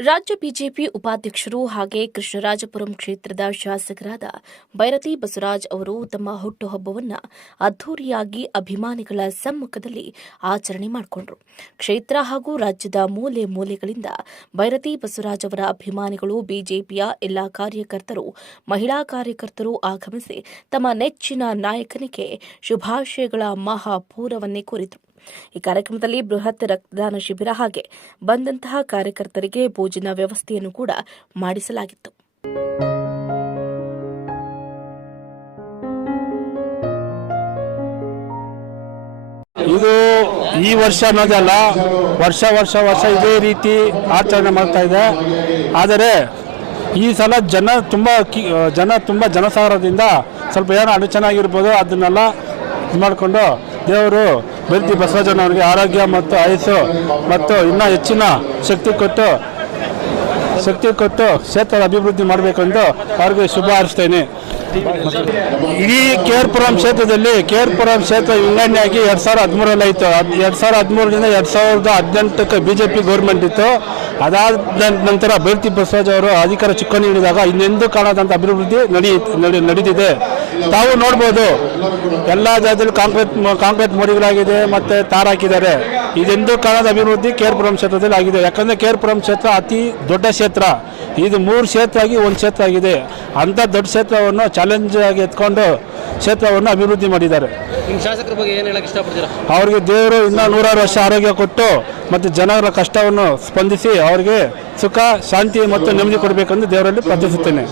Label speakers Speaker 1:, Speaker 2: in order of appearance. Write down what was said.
Speaker 1: ರಾಜ್ಯ ಬಿಜೆಪಿ ಉಪಾಧ್ಯಕ್ಷರು ಹಾಗೆ ಕೃಷ್ಣರಾಜಪುರಂ ಕ್ಷೇತ್ರದ ಶಾಸಕರಾದ ಬೈರತಿ ಬಸವರಾಜ್ ಅವರು ತಮ್ಮ ಹುಟ್ಟುಹಬ್ಬವನ್ನು ಅದ್ದೂರಿಯಾಗಿ ಅಭಿಮಾನಿಗಳ ಸಮ್ಮುಖದಲ್ಲಿ ಆಚರಣೆ ಮಾಡಿಕೊಂಡರು. ಕ್ಷೇತ್ರ ಹಾಗೂ ರಾಜ್ಯದ ಮೂಲೆ ಮೂಲೆಗಳಿಂದ ಬೈರತಿ ಬಸವರಾಜ್ ಅವರ ಅಭಿಮಾನಿಗಳು ಬಿಜೆಪಿಯ ಎಲ್ಲಾ ಕಾರ್ಯಕರ್ತರು, ಮಹಿಳಾ ಕಾರ್ಯಕರ್ತರು ಆಗಮಿಸಿ ತಮ್ಮ ನೆಚ್ಚಿನ ನಾಯಕನಿಗೆ ಶುಭಾಶಯಗಳ ಮಹಾಪೂರವನ್ನೇ ಕೋರಿದರು. ಈ ಕಾರ್ಯಕ್ರಮದಲ್ಲಿ ಬೃಹತ್ ರಕ್ತದಾನ ಶಿಬಿರ ಹಾಗೆ ಬಂದಂತಹ ಕಾರ್ಯಕರ್ತರಿಗೆ ಭೋಜನ ವ್ಯವಸ್ಥೆಯನ್ನು ಕೂಡ ಮಾಡಿಸಲಾಗಿತ್ತು.
Speaker 2: ಇದು ಈ ವರ್ಷ ಅನ್ನೋದಲ್ಲ, ವರ್ಷ ವರ್ಷ ವರ್ಷ ಇದೇ ರೀತಿ ಆಚರಣೆ ಮಾಡ್ತಾ ಇದೆ. ಆದರೆ ಈ ಸಲ ಜನ ತುಂಬ ಜನ ತುಂಬ ಜನಸಾಗರದಿಂದ ಸ್ವಲ್ಪ ಏನೋ ಅಡಚಣೆ ಆಗಿರ್ಬೋದು, ಅದನ್ನೆಲ್ಲ ಇದು ಮಾಡಿಕೊಂಡು ದೇವರು ಬೆಲ್ತಿ ಬಸವರಾಜನವರಿಗೆ ಆರೋಗ್ಯ ಮತ್ತು ಆಯಸ್ಸು ಮತ್ತು ಇನ್ನೂ ಹೆಚ್ಚಿನ ಶಕ್ತಿ ಕೊಟ್ಟು ಶಕ್ತಿ ಕೊಟ್ಟು ಕ್ಷೇತ್ರದ ಅಭಿವೃದ್ಧಿ ಮಾಡಬೇಕೆಂದು ಅವ್ರಿಗೆ ಶುಭ ಹಾರಿಸ್ತೇನೆ. ಇಡೀ ಕೇರ್ಪುರಂ ಕ್ಷೇತ್ರದಲ್ಲಿ ಕೇರ್ಪುರಂ ಕ್ಷೇತ್ರ ವಿಂಗಡಣೆಯಾಗಿ ಎರಡು ಸಾವಿರದ ಹದಿಮೂರಲ್ಲಿ ಆಯಿತು. ಎರಡು ಸಾವಿರದ ಹದಿಮೂರರಿಂದ ಎರಡು ಸಾವಿರದ ಹದಿನೆಂಟಕ್ಕೆ ಬಿ ಜೆ ಪಿ ಗೌರ್ಮೆಂಟ್ ಇತ್ತು. ಅದಾದ ನಂತರ ಬೈರ್ತಿ ಬಸವರಾಜ್ ಅವರು ಅಧಿಕಾರ ಚಿಕ್ಕ ನೀಡಿದಾಗ ಇನ್ನೆಂದೂ ಕಾಣದಂಥ ಅಭಿವೃದ್ಧಿ ನಡಿ ನಡಿ ನಡೀತಿದೆ. ತಾವು ನೋಡ್ಬೋದು, ಎಲ್ಲ ಜಾಗದಲ್ಲಿ ಕಾಂಕ್ರೀಟ್ ಕಾಂಕ್ರೀಟ್ ಮೋಡಿಗಳಾಗಿದೆ ಮತ್ತು ತಾರ್ ಹಾಕಿದ್ದಾರೆ. ಇದೆಂದೂ ಕಾಣದ ಅಭಿವೃದ್ಧಿ ಕೇರ್ಪುರಂ ಕ್ಷೇತ್ರದಲ್ಲಿ ಆಗಿದೆ. ಯಾಕಂದರೆ ಕೇರ್ಪುರಂ ಕ್ಷೇತ್ರ ಅತಿ ದೊಡ್ಡ ಕ್ಷೇತ್ರ. ಇದು ಮೂರು ಕ್ಷೇತ್ರ ಆಗಿ ಒಂದು ಕ್ಷೇತ್ರ ಆಗಿದೆ. ಅಂಥ ದೊಡ್ಡ ಕ್ಷೇತ್ರವನ್ನು ಚಾಲೆಂಜ್ ಆಗಿ ಎತ್ಕೊಂಡು ಕ್ಷೇತ್ರವನ್ನು ಅಭಿವೃದ್ಧಿ ಮಾಡಿದ್ದಾರೆ.
Speaker 3: ನಿಮ್ಮ ಶಾಸಕರ ಬಗ್ಗೆ ಏನು ಹೇಳಕ್ಕೆ ಇಷ್ಟಪಡ್ತೀರಾ?
Speaker 2: ಅವರಿಗೆ ದೇವರು ಇನ್ನೂ ನೂರಾರು ವರ್ಷ ಆರೋಗ್ಯ ಕೊಟ್ಟು ಮತ್ತು ಜನರ ಕಷ್ಟವನ್ನು ಸ್ಪಂದಿಸಿ ಅವರಿಗೆ ಸುಖ ಶಾಂತಿ ಮತ್ತು ನೆಮ್ಮದಿ ಕೊಡಬೇಕೆಂದು ದೇವರಲ್ಲಿ ಪ್ರಾರ್ಥಿಸುತ್ತೇನೆ.